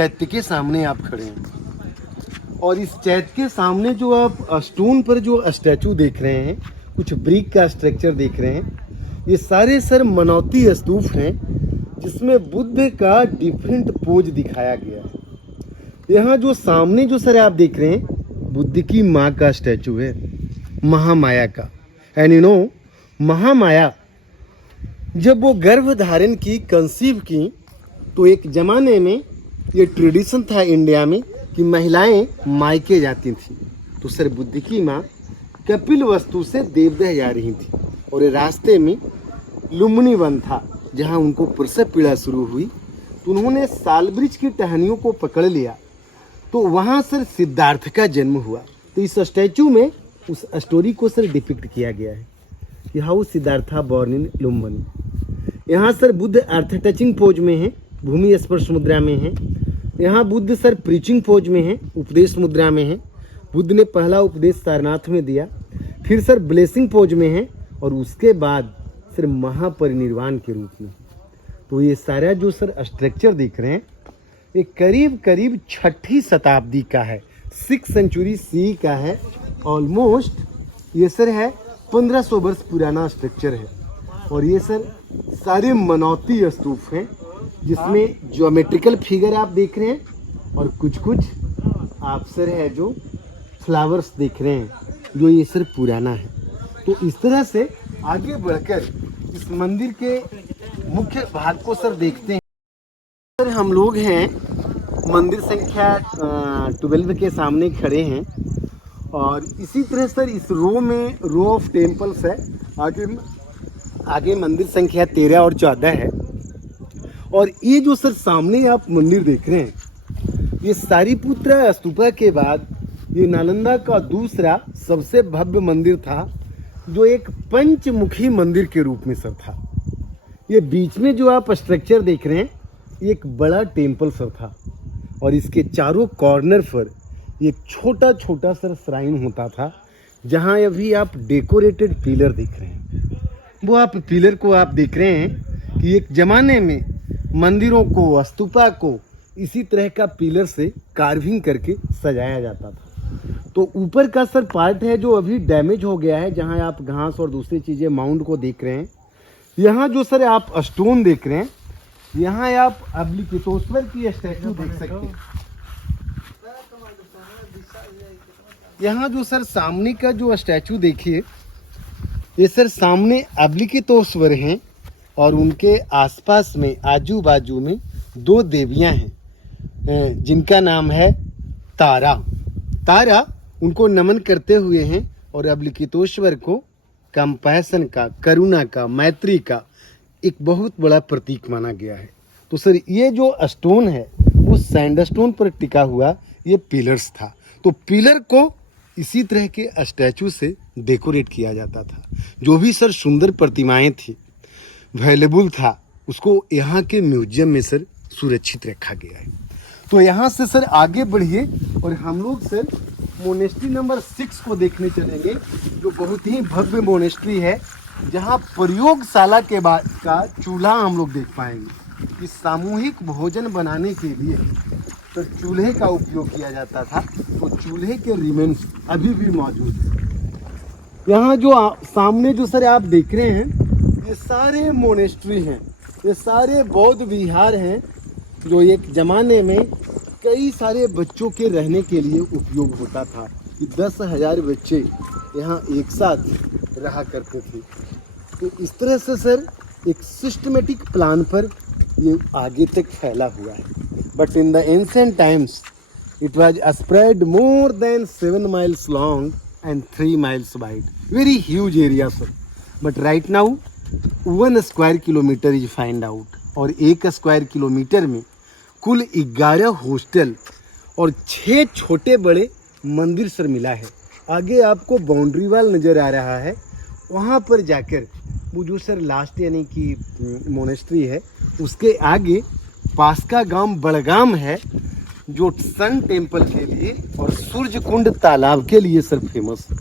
चैत्य के सामने आप खड़े हैं और इस चैत्य के सामने जो आप स्टोन पर जो स्टैचू देख रहे हैं, कुछ ब्रिक का स्ट्रक्चर देख रहे हैं, ये सारे सर मनौती स्तूप हैं जिसमें बुद्ध का डिफरेंट पोज दिखाया गया है। यहाँ जो सामने जो सर आप देख रहे हैं, बुद्ध की माँ का स्टैचू है, महामाया का। एंड यू नो, महामाया जब वो गर्भ धारण की, कंसीव की, तो एक ज़माने में ये ट्रेडिशन था इंडिया में कि महिलाएं मायके जाती थीं। तो सर बुद्ध की माँ कपिल वस्तु से देवदह जा रही थी और रास्ते में लुम्बिनी वन था जहाँ उनको प्रसव पीड़ा शुरू हुई। तो उन्होंने सालवृक्ष की टहनियों को पकड़ लिया, तो वहाँ सर सिद्धार्थ का जन्म हुआ। तो इस स्टैचू में उस स्टोरी को सर डिपिक्ट किया गया है कि how Siddhartha born in Lumbini. यहाँ सर बुद्ध अर्थ टचिंग पोज में है, भूमि स्पर्श मुद्रा में है। यहाँ बुद्ध सर प्रीचिंग पोज में है, उपदेश मुद्रा में है। बुद्ध ने पहला उपदेश सारनाथ में दिया, फिर सर ब्लेसिंग पोज में है और उसके बाद सर महापरिनिर्वाण के रूप में। तो ये सारा जो सर स्ट्रक्चर दिख रहे हैं, ये करीब करीब 6ठी शताब्दी का है, 6th सेंचुरी सी का है। ऑलमोस्ट ये सर है 1500 वर्ष पुराना स्ट्रक्चर है और ये सर सारे मनौती स्तूप हैं जिसमें ज्योमेट्रिकल फिगर आप देख रहे हैं और कुछ कुछ आप सर है जो फ्लावर्स देख रहे हैं, जो ये सर पुराना है। तो इस तरह से आगे बढ़कर इस मंदिर के मुख्य भाग को सर देखते हैं। सर हम लोग हैं मंदिर संख्या 12 के सामने खड़े हैं और इसी तरह सर इस रो में रो ऑफ टेम्पल्स है। आगे मंदिर संख्या 13 और 14 है और ये जो सर सामने आप मंदिर देख रहे हैं, ये सारिपुत्रा स्तूपा के बाद ये नालंदा का दूसरा सबसे भव्य मंदिर था, जो एक पंचमुखी मंदिर के रूप में सर था। ये बीच में जो आप स्ट्रक्चर देख रहे हैं, ये एक बड़ा टेम्पल सर था और इसके चारों कॉर्नर पर एक छोटा छोटा सर श्राइन होता था, जहाँ अभी आप डेकोरेटेड पिलर देख रहे हैं। वो आप पिलर को आप देख रहे हैं कि एक ज़माने में मंदिरों को, स्तूपा को इसी तरह का पिलर से कार्विंग करके सजाया जाता था। तो ऊपर का सर पार्ट है जो अभी डैमेज हो गया है, जहाँ आप घास और दूसरी चीज़ें माउंट को देख रहे हैं। यहाँ जो सर आप स्टोन देख रहे हैं, यहाँ आप अवलोकितेश्वर की स्टैचू देख सकते हैं। यहाँ जो सर सामने का जो स्टैचू देखिए, ये सर सामने अवलोकितेश्वर हैं और उनके आसपास में आजू बाजू में 2 देवियाँ हैं जिनका नाम है तारा। तारा उनको नमन करते हुए हैं और अवलोकितेश्वर को कंपैशन का, करुणा का, मैत्री का एक बहुत बड़ा प्रतीक माना गया है। तो सर ये जो स्टोन है वो सैंडस्टोन पर टिका हुआ ये पिलर्स था। तो पिलर को इसी तरह के स्टैचू से डेकोरेट किया जाता था। जो भी सर सुंदर प्रतिमाएं थी, वैल्यूएबल था, उसको यहाँ के म्यूजियम में सर सुरक्षित रखा गया है। तो यहाँ से सर आगे बढ़िए और हम लोग सर मोनेस्ट्री नंबर 6 को देखने चलेंगे, जो बहुत ही भव्य मोनेस्ट्री है, जहाँ प्रयोगशाला के बाद का चूल्हा हम लोग देख पाएंगे। इस सामूहिक भोजन बनाने के लिए तो चूल्हे का उपयोग किया जाता था। तो चूल्हे के रिमेन्स अभी भी मौजूद है। यहाँ जो सामने जो सर आप देख रहे हैं, ये सारे मोनेस्ट्री हैं, ये सारे बौद्ध विहार हैं, जो एक ज़माने में कई सारे बच्चों के रहने के लिए उपयोग होता था। 10,000 बच्चे यहाँ एक साथ रहा करते थे। तो इस तरह से सर एक सिस्टमेटिक प्लान पर ये आगे तक फैला हुआ है। But in the ancient times it was spread more than 7 miles long and 3 miles wide. Very huge area sir. But right now 1 square kilometer is find out और 1 स्क्वायर किलोमीटर में कुल 11 हॉस्टल और 6 छोटे बड़े मंदिर सर मिला है। आगे आपको बाउंड्री वाल नज़र आ रहा है, वहाँ पर जाकर वो जो सर लास्ट यानी कि मोनेस्ट्री है, उसके आगे पास का गांव बड़गाम है, जो सन टेम्पल के लिए और सूर्य कुंड तालाब के लिए सर फेमस है।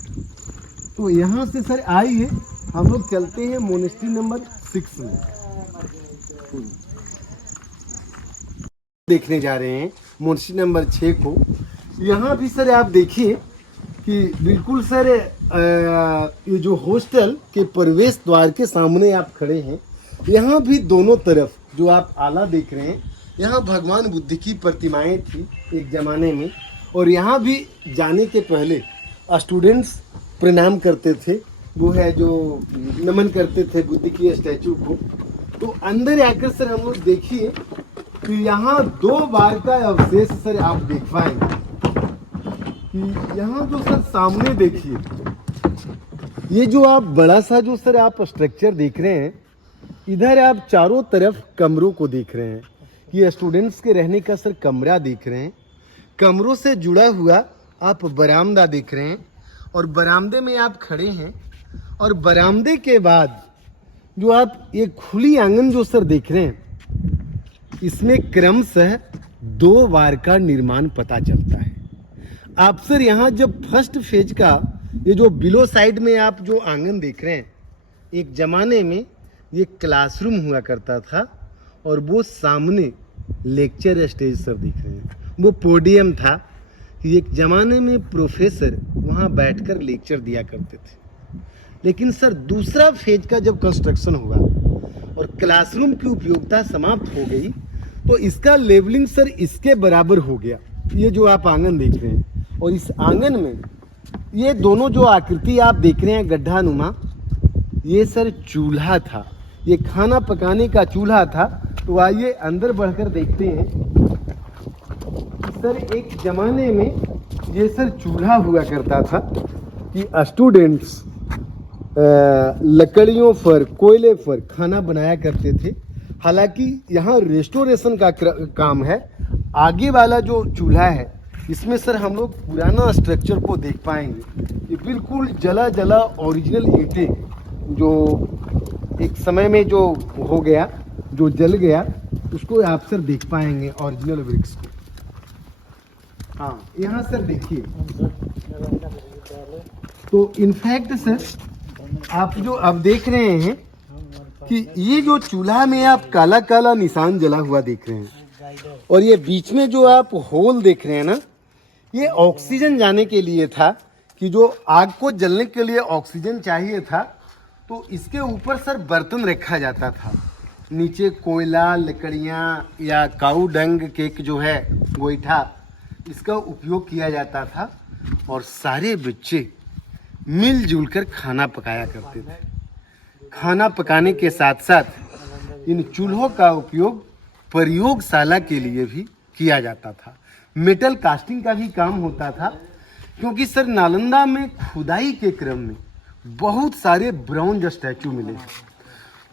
तो यहाँ से सर आइए हम लोग चलते हैं मोनेस्ट्री नंबर 6 में। देखने जा रहे हैं मोर्शी नंबर 6 को। यहाँ भी सर आप देखिए कि बिल्कुल सर ये जो हॉस्टल के प्रवेश द्वार के सामने आप खड़े हैं, यहाँ भी दोनों तरफ जो आप आला देख रहे हैं, यहाँ भगवान बुद्ध की प्रतिमाएं थी एक ज़माने में, और यहाँ भी जाने के पहले स्टूडेंट्स प्रणाम करते थे, वो है जो नमन करते थे बुद्ध की स्टैचू को। तो अंदर आकर सर हम लोग देखिए कि यहाँ 2 बार का अवशेष सर आप देख पाएंगे कि यहाँ जो सर सामने देखिए, ये जो आप बड़ा सा जो सर आप स्ट्रक्चर देख रहे हैं, इधर आप चारों तरफ कमरों को देख रहे हैं। ये स्टूडेंट्स के रहने का सर कमरा देख रहे हैं। कमरों से जुड़ा हुआ आप बरामदा देख रहे हैं, और बरामदे में आप खड़े हैं, और बरामदे के बाद जो आप ये खुली आंगन जो सर देख रहे हैं, इसमें क्रमशः 2 बार का निर्माण पता चलता है। आप सर यहाँ जब फर्स्ट फेज का ये जो बिलो साइड में आप जो आंगन देख रहे हैं, एक ज़माने में ये क्लासरूम हुआ करता था, और वो सामने लेक्चर स्टेज सर दिख रहे हैं, वो पोडियम था कि एक ज़माने में प्रोफेसर वहाँ बैठकर लेक्चर दिया करते थे। लेकिन सर दूसरा फेज का जब कंस्ट्रक्शन हुआ और क्लासरूम की उपयोगिता समाप्त हो गई, तो इसका लेवलिंग सर इसके बराबर हो गया। ये जो आप आंगन देख रहे हैं, और इस आंगन में ये दोनों जो आकृति आप देख रहे हैं गड्ढा नुमा, ये सर चूल्हा था, ये खाना पकाने का चूल्हा था। तो आइए अंदर बढ़कर देखते हैं। सर एक जमाने में ये सर चूल्हा हुआ करता था कि स्टूडेंट्स लकड़ियों पर, कोयले पर खाना बनाया करते थे। हालांकि यहाँ रेस्टोरेशन का काम है। आगे वाला जो चूल्हा है, इसमें सर हम लोग पुराना स्ट्रक्चर को देख पाएंगे। ये बिल्कुल जला जला ओरिजिनल ईंटें, जो एक समय में जो हो गया, जो जल गया, उसको आप सर देख पाएंगे ओरिजिनल ब्रिक्स को। हाँ, यहाँ सर देखिए, तो इनफैक्ट सर आप जो अब देख रहे हैं कि ये जो चूल्हा में आप काला काला निशान जला हुआ देख रहे हैं, और ये बीच में जो आप होल देख रहे हैं ना, ये ऑक्सीजन जाने के लिए था, कि जो आग को जलने के लिए ऑक्सीजन चाहिए था, तो इसके ऊपर सर बर्तन रखा जाता था। नीचे कोयला, लकड़ियाँ या काऊ डंग केक जो है गोईठा, इसका उपयोग किया जाता था, और सारे बच्चे मिलजुल कर खाना पकाया करते थे। खाना पकाने के साथ साथ इन चूल्हों का उपयोग प्रयोगशाला के लिए भी किया जाता था। मेटल कास्टिंग का भी काम होता था, क्योंकि सर नालंदा में खुदाई के क्रम में बहुत सारे ब्रॉन्ज स्टैचू मिले,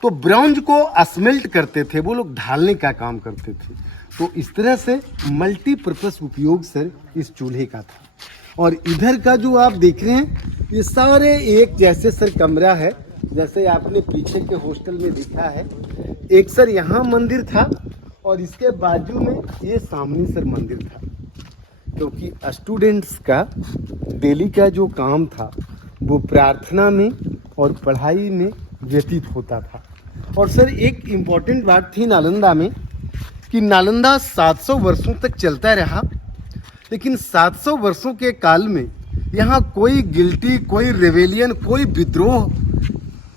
तो ब्रॉन्ज को स्मेल्ट करते थे, वो लोग ढालने का काम करते थे। तो इस तरह से मल्टीपर्पस उपयोग सर इस चूल्हे का था। और इधर का जो आप देख रहे हैं, ये सारे एक जैसे सर कमरा है, जैसे आपने पीछे के हॉस्टल में देखा है। एक सर यहाँ मंदिर था, और इसके बाजू में ये सामने सर मंदिर था, क्योंकि स्टूडेंट्स का डेली का जो काम था वो प्रार्थना में और पढ़ाई में व्यतीत होता था। और सर एक इम्पॉर्टेंट बात थी नालंदा में, कि नालंदा 700 वर्षों तक चलता रहा, लेकिन 700 वर्षों के काल में यहाँ कोई गिल्टी, कोई रेवेलियन, कोई विद्रोह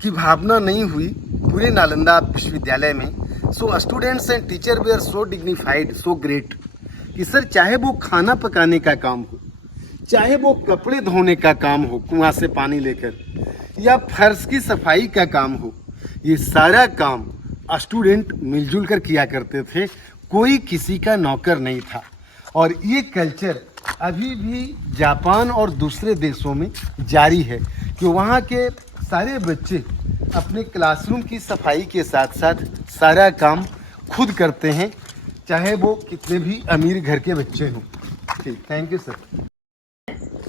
की भावना नहीं हुई पूरे नालंदा विश्वविद्यालय में। So students and teacher were so dignified, so great, कि सर चाहे वो खाना पकाने का काम हो, चाहे वो कपड़े धोने का काम हो कुआं से पानी लेकर, या फर्श की सफाई का काम हो, ये सारा काम स्टूडेंट मिलजुल कर किया करते थे। कोई किसी का नौकर नहीं था। और ये कल्चर अभी भी जापान और दूसरे देशों में जारी है, कि वहाँ के सारे बच्चे अपने क्लासरूम की सफाई के साथ साथ सारा काम खुद करते हैं, चाहे वो कितने भी अमीर घर के बच्चे हों। ठीक, थैंक यू सर।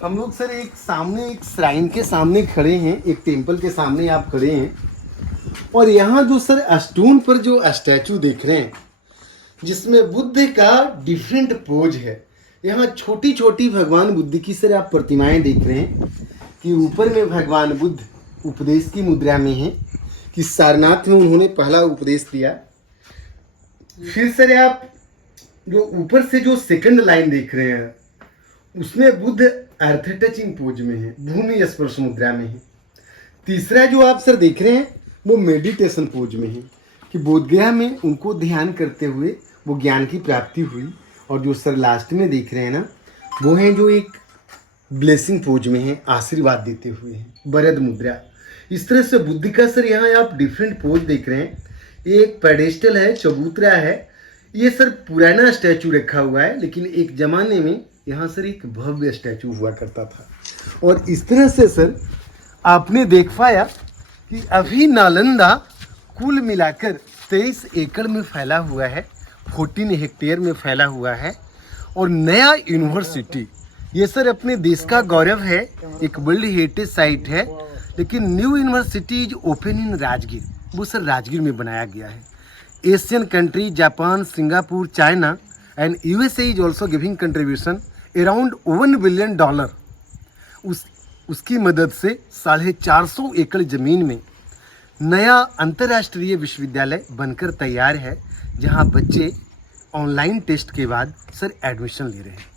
हम लोग सर एक सामने एक श्राइन के सामने खड़े हैं, एक टेम्पल के सामने आप खड़े हैं, और यहाँ जो सर स्टोन पर जो स्टैचू देख रहे हैं, जिसमें बुद्ध का डिफरेंट पोज है। यहाँ छोटी छोटी भगवान बुद्ध की सर आप प्रतिमाएं देख रहे हैं, कि ऊपर में भगवान बुद्ध उपदेश की मुद्रा में हैं, कि सारनाथ में उन्होंने पहला उपदेश दिया। फिर सर आप जो ऊपर से जो सेकंड लाइन देख रहे हैं उसमें बुद्ध अर्थ टचिंग पोज में है, भूमि स्पर्श मुद्रा में है। तीसरा जो आप सर देख रहे हैं वो मेडिटेशन पोज में है कि बोधगया में उनको ध्यान करते हुए वो ज्ञान की प्राप्ति हुई। और जो सर लास्ट में देख रहे हैं ना वो हैं जो एक ब्लेसिंग पोज में है, आशीर्वाद देते हुए हैं, वरद मुद्रा। इस तरह से बुद्ध का सर यहाँ आप डिफरेंट पोज देख रहे हैं। एक पेडेस्टल है, चबूतरा है, ये सर पुराना स्टैचू रखा हुआ है, लेकिन एक जमाने में यहाँ सर एक भव्य स्टैचू हुआ करता था। और इस तरह से सर आपने देख पाया कि अभी नालंदा कुल मिलाकर 23 एकड़ में फैला हुआ है, 14 हेक्टेयर में फैला हुआ है। और नया यूनिवर्सिटी ये सर अपने देश का गौरव है, एक वर्ल्ड हेरिटेज साइट है। लेकिन new university is open in Rajgir, वो सर राजगीर में बनाया गया है। Asian country Japan, Singapore, China and USA is also giving contribution around $1 billion. उसकी मदद से 450 एकड़ ज़मीन में नया अंतर्राष्ट्रीय विश्वविद्यालय बनकर तैयार है, जहां बच्चे ऑनलाइन टेस्ट के बाद सर एडमिशन ले रहे हैं।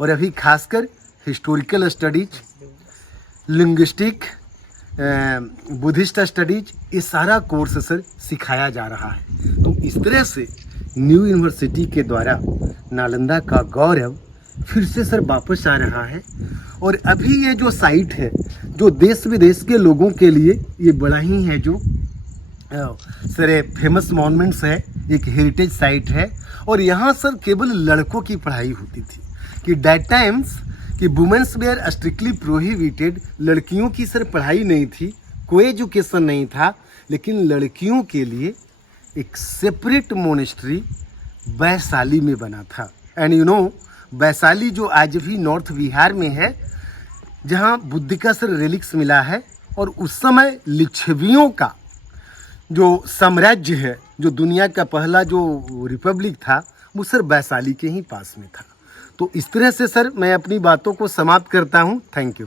और अभी खासकर historical studies, linguistic, Buddhist studies, ये सारा कोर्स सर सिखाया जा रहा है। तो इस तरह से न्यू यूनिवर्सिटी के द्वारा नालंदा का गौरव फिर से सर वापस आ रहा है। और अभी ये जो साइट है जो देश विदेश के लोगों के लिए ये बड़ा ही है, जो सर फेमस मॉन्यूमेंट्स है, एक हेरिटेज साइट है। और यहाँ सर केवल लड़कों की पढ़ाई होती थी कि डेट टाइम्स कि वुमेन्स वेयर स्ट्रिक्टली प्रोहिबिटेड, लड़कियों की सर पढ़ाई नहीं थी, कोई एजुकेशन नहीं था। लेकिन लड़कियों के लिए एक सेपरेट मोनेस्ट्री वैशाली में बना था। एंड यू नो वैशाली जो आज भी नॉर्थ बिहार में है, जहाँ बुद्ध का सर रेलिक्स मिला है। और उस समय लिच्छवियों का जो साम्राज्य है, जो दुनिया का पहला जो रिपब्लिक था, वो सर वैशाली के ही पास में था। तो इस तरह से सर मैं अपनी बातों को समाप्त करता हूँ। Thank you.